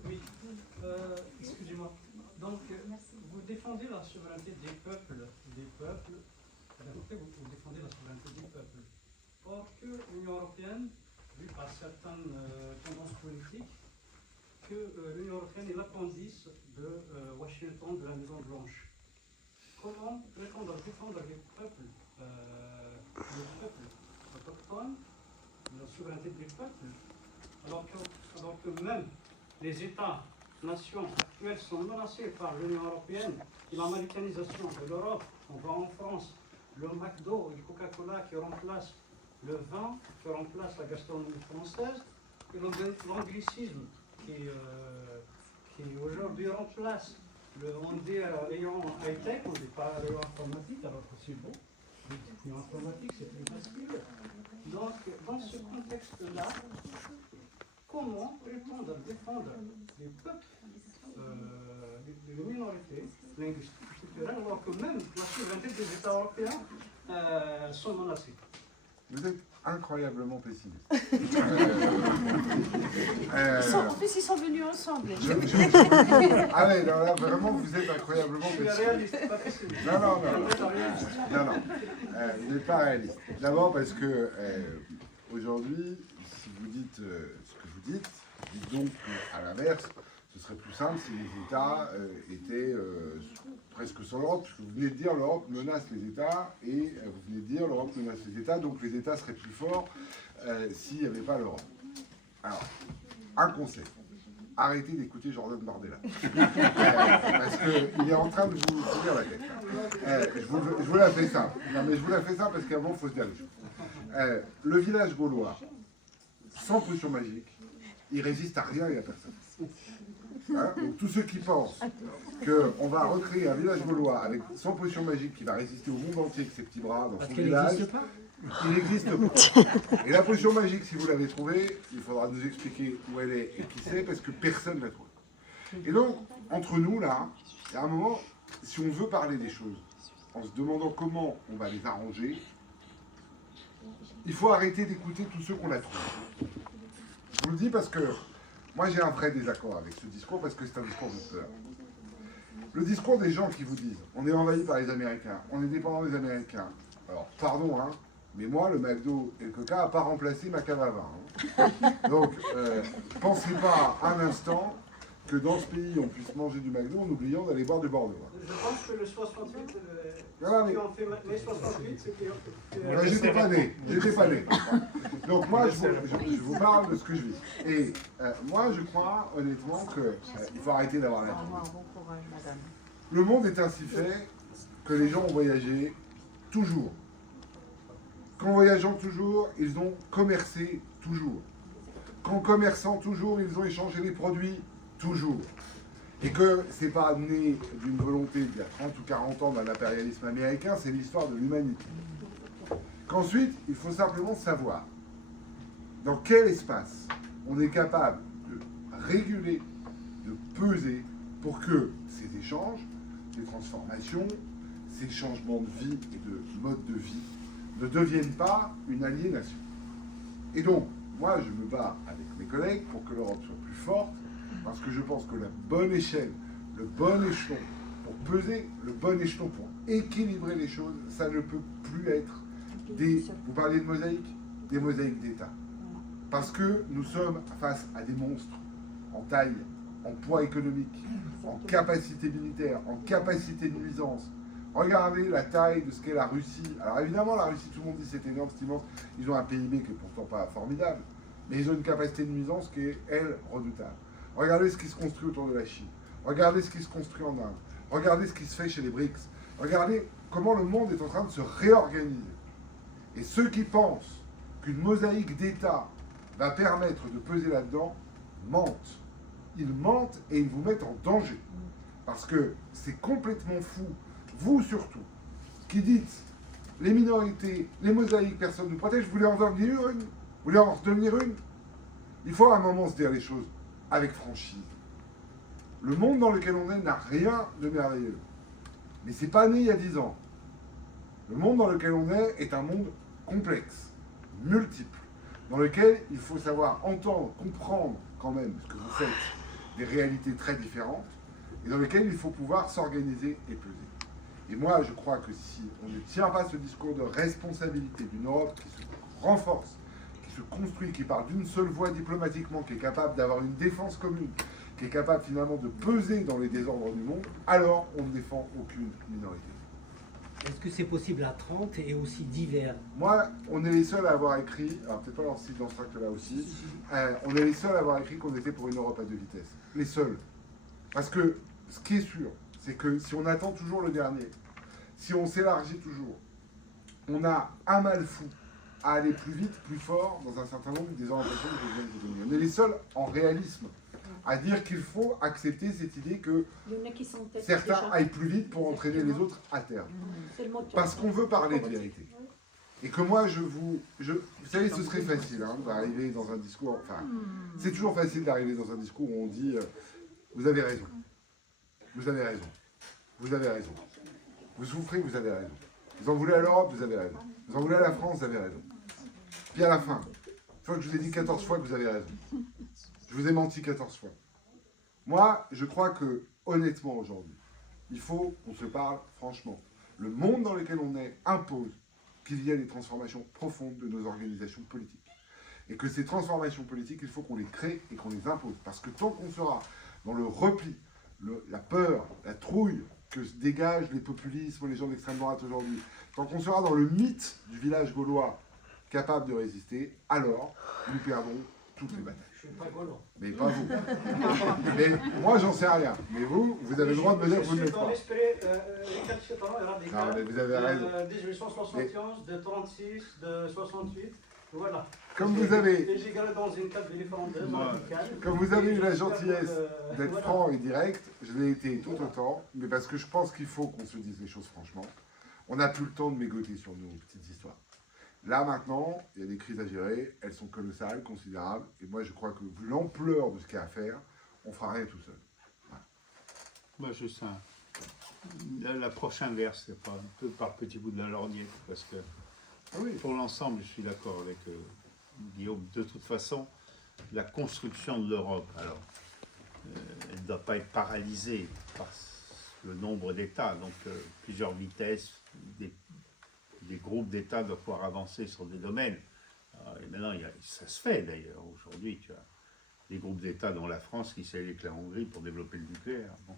Oui, excusez-moi. Donc, vous défendez la souveraineté des peuples, d'un côté, vous défendez la souveraineté des peuples. Or que l'Union européenne, vu par certaines tendances politiques, que l'Union européenne est l'appendice de Washington, de la Maison Blanche. Comment prétendre défendre les peuples autochtones, la souveraineté des peuples, alors que même les États-nations actuels sont menacés par l'Union européenne et l'américanisation de l'Europe? On voit en France le McDo et le Coca-Cola qui remplacent le vin qui remplace la gastronomie française et l'anglicisme qui aujourd'hui remplace on dit rayon high-tech, on ne dit pas rayon informatique, alors que c'est beau. Rayon informatique, c'est plus facile. Donc, dans ce contexte-là, comment prétendre défendre les peuples, les minorités linguistiques, culturelles, alors que même la souveraineté des États européens sont menacées? Vous êtes incroyablement pessimiste. En plus, ils sont venus ensemble. Ah ouais, non, là, vraiment, vous êtes incroyablement Je suis pessimiste. réaliste, pas pessimiste. Non, non, non. Non, non. Vous n'êtes pas réaliste. D'abord parce que aujourd'hui, si vous dites ce que vous dites donc qu'à l'inverse, ce serait plus simple si les États étaient presque sur l'Europe, puisque vous venez de dire l'Europe menace les États, et vous venez de dire l'Europe menace les États, donc les États seraient plus forts s'il n'y avait pas l'Europe. Alors, un conseil. Arrêtez d'écouter Jordan Bardella. Parce qu'il est en train de vous tirer la tête. Je vous la fais simple. Non, mais je vous la fais simple parce qu'avant, il faut se dire les choses. Le village gaulois, sans potion magique, il résiste à rien et à personne. Hein, donc tous ceux qui pensent qu'on va recréer un village gaulois avec sans potion magique qui va résister au monde entier avec ses petits bras dans Parce son qu'elle village, n'existe pas. il n'existe pas. Et la potion magique, si vous l'avez trouvée, il faudra nous expliquer où elle est et qui c'est, parce que personne ne l'a trouvée. Et donc, entre nous, là, il y a un moment, si on veut parler des choses, en se demandant comment on va les arranger, il faut arrêter d'écouter tous ceux qu'on a trouvés. Je vous le dis parce que moi, j'ai un vrai désaccord avec ce discours, parce que c'est un discours de peur. Le discours des gens qui vous disent « on est envahi par les Américains, on est dépendant des Américains ». Alors, pardon, hein, mais moi, le McDo et le Coca n'a pas remplacé ma cave à vin. Hein. Donc, pensez pas un instant que dans ce pays, on puisse manger du McDo en oubliant d'aller boire du Bordeaux. Hein. Je pense que le 68, Voilà, mais... qui ont fait mai 68, c'est qui ont fait... Là, j'étais pas né, j'étais pas né. Donc moi, je vous parle de ce que je vis. Et moi, je crois honnêtement qu'il faut arrêter d'avoir la tête. Le monde est ainsi fait que les gens ont voyagé toujours. Qu'en voyageant toujours, ils ont commercé toujours. Qu'en commerçant toujours, ils ont échangé les produits toujours. Et que c'est pas né d'une volonté d'il y a 30 ou 40 ans d'un impérialisme américain, c'est l'histoire de l'humanité. Qu'ensuite, il faut simplement savoir dans quel espace on est capable de réguler, de peser pour que ces échanges, ces transformations, ces changements de vie et de mode de vie ne deviennent pas une aliénation. Et donc, moi, je me bats avec mes collègues pour que l'Europe soit plus forte, parce que je pense que la bonne échelle, le bon échelon pour peser, le bon échelon pour équilibrer les choses, ça ne peut plus être vous parliez de mosaïques, des mosaïques d'État. Parce que nous sommes face à des monstres en taille, en poids économique, en capacité militaire, en capacité de nuisance. Regardez la taille de ce qu'est la Russie. Alors évidemment, la Russie, tout le monde dit c'est énorme, c'est immense. Ils ont un PIB qui est pourtant pas formidable, mais ils ont une capacité de nuisance qui est, elle, redoutable. Regardez ce qui se construit autour de la Chine. Regardez ce qui se construit en Inde. Regardez ce qui se fait chez les BRICS. Regardez comment le monde est en train de se réorganiser. Et ceux qui pensent qu'une mosaïque d'État va permettre de peser là-dedans mentent. Ils mentent et ils vous mettent en danger. Parce que c'est complètement fou, vous surtout, qui dites les minorités, les mosaïques, personne ne nous protège, vous voulez en devenir une? Vous voulez en devenir une? Il faut à un moment se dire les choses avec franchise. Le monde dans lequel on est n'a rien de merveilleux. Mais c'est pas né il y a 10 ans. Le monde dans lequel on est un monde complexe, multiple, dans lequel il faut savoir entendre, comprendre quand même ce que vous faites, des réalités très différentes, et dans lequel il faut pouvoir s'organiser et peser. Et moi, je crois que si on ne tient pas ce discours de responsabilité d'une Europe qui se renforce, qui se construit, qui parle d'une seule voix diplomatiquement, qui est capable d'avoir une défense commune, qui est capable finalement de peser dans les désordres du monde, alors on ne défend aucune minorité. Est-ce que c'est possible à 30 et aussi divers? Moi, on est les seuls à avoir écrit, alors peut-être pas dans ce tract-là aussi, on est les seuls à avoir écrit qu'on était pour une Europe à 2 vitesses. Les seuls. Parce que ce qui est sûr, c'est que si on attend toujours le dernier, si on s'élargit toujours, on a un mal fou à aller plus vite, plus fort dans un certain nombre des orientations que je viens de donner. On est les seuls en réalisme à dire qu'il faut accepter cette idée que Il y en a qui sont peut-être certains déjà- aillent plus vite pour entraîner les autres à terme. C'est le moteur. Parce qu'on veut parler de vérité. Et que moi, vous savez, ce serait facile hein, d'arriver dans un discours, enfin, c'est toujours facile d'arriver dans un discours où on dit vous avez raison, vous avez raison, vous avez raison, vous souffrez, vous avez raison, vous en voulez à l'Europe, vous avez raison, vous en voulez à la France, vous avez raison. Puis à la fin, une fois que je vous ai dit 14 fois que vous avez raison, je vous ai menti 14 fois. Moi, je crois que, honnêtement, aujourd'hui, il faut qu'on se parle franchement. Le monde dans lequel on est impose qu'il y ait des transformations profondes de nos organisations politiques. Et que ces transformations politiques, il faut qu'on les crée et qu'on les impose. Parce que tant qu'on sera dans le repli, la peur, la trouille que se dégagent les populismes, les gens d'extrême droite aujourd'hui, tant qu'on sera dans le mythe du village gaulois capable de résister, alors nous perdrons toutes les batailles. Je suis pas gaulois. Mais pas vous. Mais moi, j'en sais rien. Mais vous avez le droit de me dire que vous ne Je l'êtes suis dans pas. l'esprit récalcitrant et radical. Non, mais vous avez raison. De 1871, de 36, de 68. Voilà. Comme vous avez, Et j'ai gagné dans une cave différente de radicale. comme vous avez eu la Et gentillesse d'être voilà. franc et direct, je l'ai été tout autant, mais parce que je pense qu'il faut qu'on se dise les choses franchement. On n'a plus le temps de mégoter sur nos petites histoires. Là, maintenant, il y a des crises à gérer, elles sont colossales, considérables, et moi, je crois que vu l'ampleur de ce qu'il y a à faire, on fera rien tout seul. Moi, juste la prochaine verse, c'est pas un peu par petit bout de la lorgnette, parce que pour l'ensemble, je suis d'accord avec Guillaume. De toute façon, la construction de l'Europe, alors, elle ne doit pas être paralysée par le nombre d'États, donc plusieurs vitesses, des groupes d'États doivent pouvoir avancer sur des domaines. Et maintenant, ça se fait d'ailleurs. Aujourd'hui, tu as des groupes d'États dont la France qui s'est avec la Hongrie pour développer le nucléaire. Bon,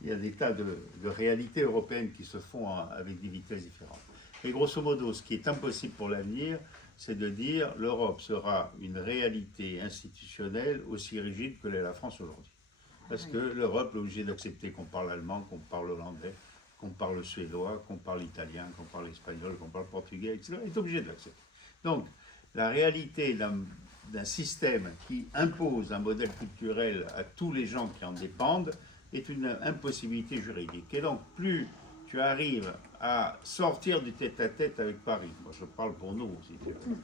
il y a des tas de réalités européennes qui se font avec des vitesses différentes. Et grosso modo, ce qui est impossible pour l'avenir, c'est de dire l'Europe sera une réalité institutionnelle aussi rigide que l'est la France aujourd'hui. Parce que l'Europe est obligée d'accepter qu'on parle allemand, qu'on parle hollandais, qu'on parle suédois, qu'on parle italien, qu'on parle espagnol, qu'on parle portugais, etc. Elle est obligée de l'accepter. Donc, la réalité d'un système qui impose un modèle culturel à tous les gens qui en dépendent est une impossibilité juridique. Et donc, plus tu arrives à sortir du tête-à-tête avec Paris, moi je parle pour nous, si tu veux,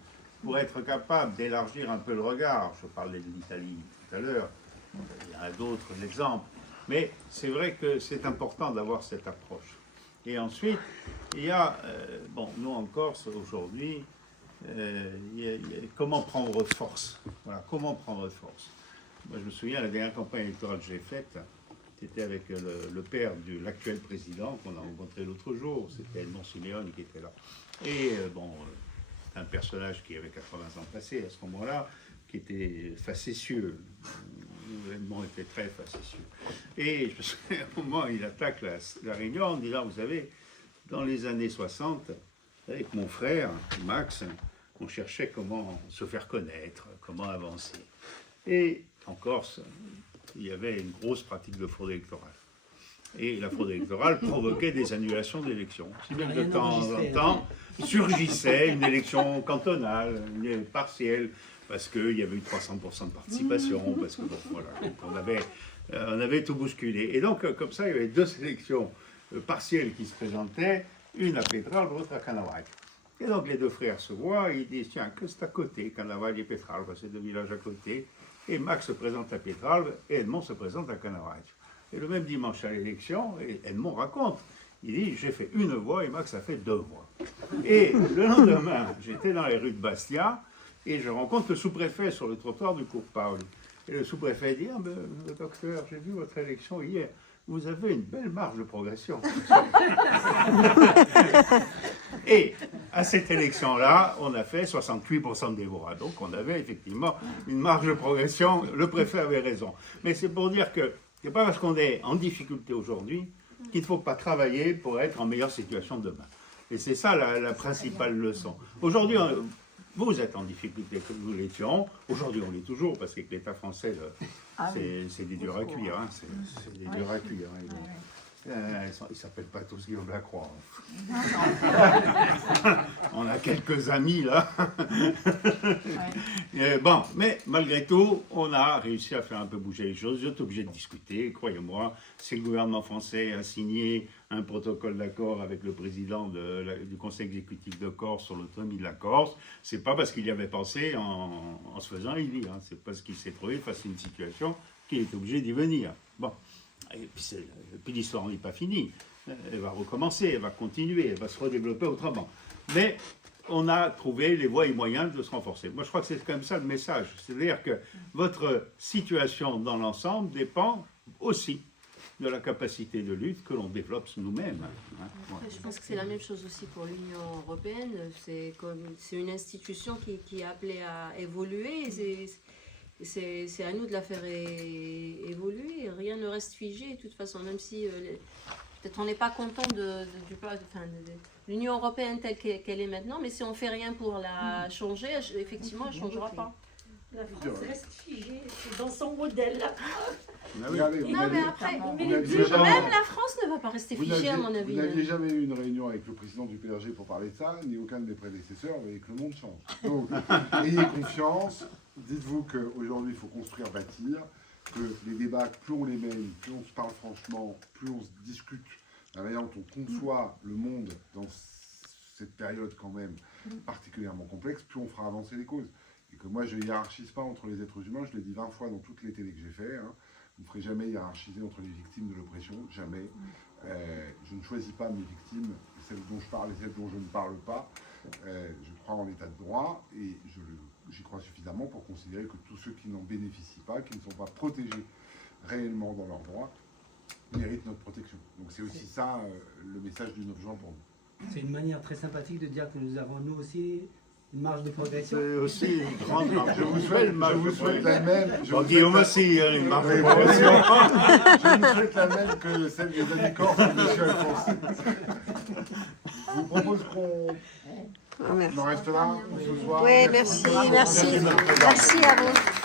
pour être capable d'élargir un peu le regard, je parlais de l'Italie tout à l'heure, il y en a d'autres exemples, mais c'est vrai que c'est important d'avoir cette approche. Et ensuite, il y a, nous en Corse aujourd'hui, comment prendre force. Voilà, comment prendre force. Moi je me souviens, la dernière campagne électorale que j'ai faite, c'était avec le père de l'actuel président qu'on a rencontré l'autre jour, c'était Edmond Simeone qui était là. Et un personnage qui avait 80 ans passés à ce moment-là, qui était facétieux. Edmond était très facétieux. Et je me souviens, à un moment, il attaque la réunion en disant, vous savez, dans les années 60, avec mon frère, Max, on cherchait comment se faire connaître, comment avancer. Et en Corse, il y avait une grosse pratique de fraude électorale. Et la fraude électorale provoquait des annulations d'élections. Si bien que de temps en temps, surgissait une élection cantonale, une partielle, parce qu'il y avait eu 300% de participation, parce que bon, voilà, donc on avait tout bousculé. Et donc, comme ça, il y avait deux élections partielles qui se présentaient, une à Petralba, l'autre à Canavaille. Et donc les deux frères se voient, ils disent, tiens, que c'est à côté, Canavaille et Petralba, c'est deux villages à côté. Et Max se présente à Petralba et Edmond se présente à Canavaille. Et le même dimanche à l'élection, Edmond raconte, il dit, j'ai fait une voix et Max a fait deux voix. Et le lendemain, j'étais dans les rues de Bastia et je rencontre le sous-préfet sur le trottoir du cours Paul. Et le sous-préfet dit, le docteur, j'ai vu votre élection hier, vous avez une belle marge de progression. Et à cette élection-là, on a fait 68% des voix. Donc on avait effectivement une marge de progression. Le préfet avait raison. Mais c'est pour dire que ce n'est pas parce qu'on est en difficulté aujourd'hui qu'il ne faut pas travailler pour être en meilleure situation demain. Et c'est ça la principale leçon. Aujourd'hui, vous êtes en difficulté comme nous l'étions. Aujourd'hui, on l'est toujours parce que l'État français, c'est des durs à cuire. Hein. C'est des durs à cuire. Hein. Ils ne s'appellent pas tous Guillaume Lacroix. On a quelques amis là. Bon, mais malgré tout, on a réussi à faire un peu bouger les choses. J'étais obligé de discuter, croyez-moi. Si le gouvernement français a signé un protocole d'accord avec le président du conseil exécutif de Corse sur l'autonomie de la Corse, c'est pas parce qu'il y avait pensé en se faisant élire. Hein. C'est parce qu'il s'est trouvé face à une situation qu'il est obligé d'y venir. Bon. Et puis l'histoire n'est pas finie. Elle va recommencer, elle va continuer, elle va se redévelopper autrement. Mais on a trouvé les voies et moyens de se renforcer. Moi, je crois que c'est quand même ça le message. C'est-à-dire que votre situation dans l'ensemble dépend aussi de la capacité de lutte que l'on développe nous-mêmes. Hein. Après, je pense que c'est la même chose aussi pour l'Union européenne. C'est une institution qui est appelée à évoluer. C'est à nous de la faire évoluer. Rien ne reste figé, de toute façon, même si peut-être on n'est pas content de l'Union européenne telle qu'elle est maintenant, mais si on ne fait rien pour la changer, effectivement, elle ne changera pas. La France reste figée dans son modèle. Regardez, Non, mais après, déjà- même la France ne va pas rester figée, à mon avis. Vous n'aviez jamais eu une réunion avec le président du PRG pour parler de ça, ni aucun de mes prédécesseurs, vous voyez que le monde change. Donc, ayez confiance, dites-vous qu'aujourd'hui, il faut construire, bâtir, que les débats, plus on les mène, plus on se parle franchement, plus on se discute, la manière dont on conçoit le monde dans cette période quand même particulièrement complexe, plus on fera avancer les causes. Et que moi, je ne hiérarchise pas entre les êtres humains, je l'ai dit 20 fois dans toutes les télés que j'ai fait, hein. Vous ne ferez jamais hiérarchiser entre les victimes de l'oppression, jamais. Je ne choisis pas mes victimes, celles dont je parle et celles dont je ne parle pas. Je crois en l'état de droit et j'y crois suffisamment pour considérer que tous ceux qui n'en bénéficient pas, qui ne sont pas protégés réellement dans leurs droits, méritent notre protection. Donc c'est aussi ça le message du 9 juin pour nous. C'est une manière très sympathique de dire que nous avons nous aussi une marge de progression. C'est aussi une grande marge. Je vous souhaite la même. Bon, Guillaume aussi, une marge de Oui, progression. je vous souhaite la même que celle des amis corses de M. Alphonse. Je vous propose qu'on Ah, merci. en reste là ce soir. Oui, merci à vous.